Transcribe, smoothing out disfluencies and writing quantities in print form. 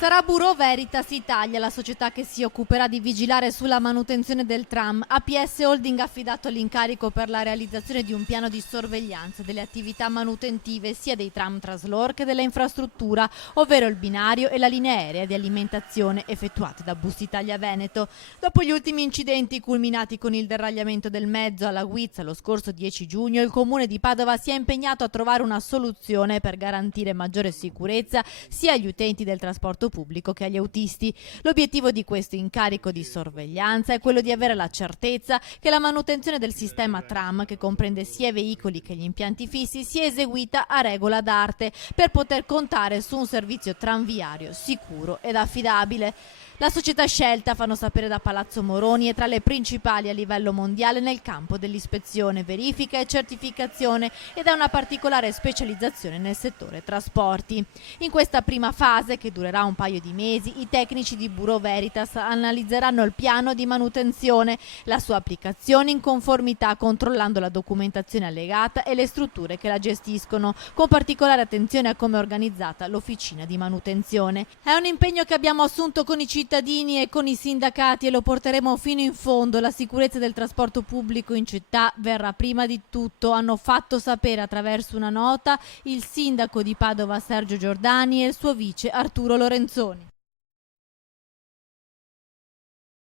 Sarà Bureau Veritas Italia la società che si occuperà di vigilare sulla manutenzione del tram. APS Holding ha affidato l'incarico per la realizzazione di un piano di sorveglianza delle attività manutentive sia dei tram Traslor che della infrastruttura, ovvero il binario e la linea aerea di alimentazione effettuate da Bus Italia Veneto. Dopo gli ultimi incidenti culminati con il deragliamento del mezzo alla Guizza lo scorso 10 giugno, il comune di Padova si è impegnato a trovare una soluzione per garantire maggiore sicurezza sia agli utenti del trasporto pubblico che agli autisti. L'obiettivo di questo incarico di sorveglianza è quello di avere la certezza che la manutenzione del sistema tram, che comprende sia i veicoli che gli impianti fissi, sia eseguita a regola d'arte per poter contare su un servizio tranviario sicuro ed affidabile. La società scelta, fanno sapere da Palazzo Moroni, è tra le principali a livello mondiale nel campo dell'ispezione, verifica e certificazione ed ha una particolare specializzazione nel settore trasporti. In questa prima fase, che durerà un paio di mesi, i tecnici di Bureau Veritas analizzeranno il piano di manutenzione, la sua applicazione in conformità, controllando la documentazione allegata e le strutture che la gestiscono, con particolare attenzione a come è organizzata l'officina di manutenzione. È un impegno che abbiamo assunto con i cittadini e con i sindacati e lo porteremo fino in fondo. La sicurezza del trasporto pubblico in città verrà prima di tutto, hanno fatto sapere attraverso una nota il sindaco di Padova Sergio Giordani e il suo vice Arturo Lorenzoni.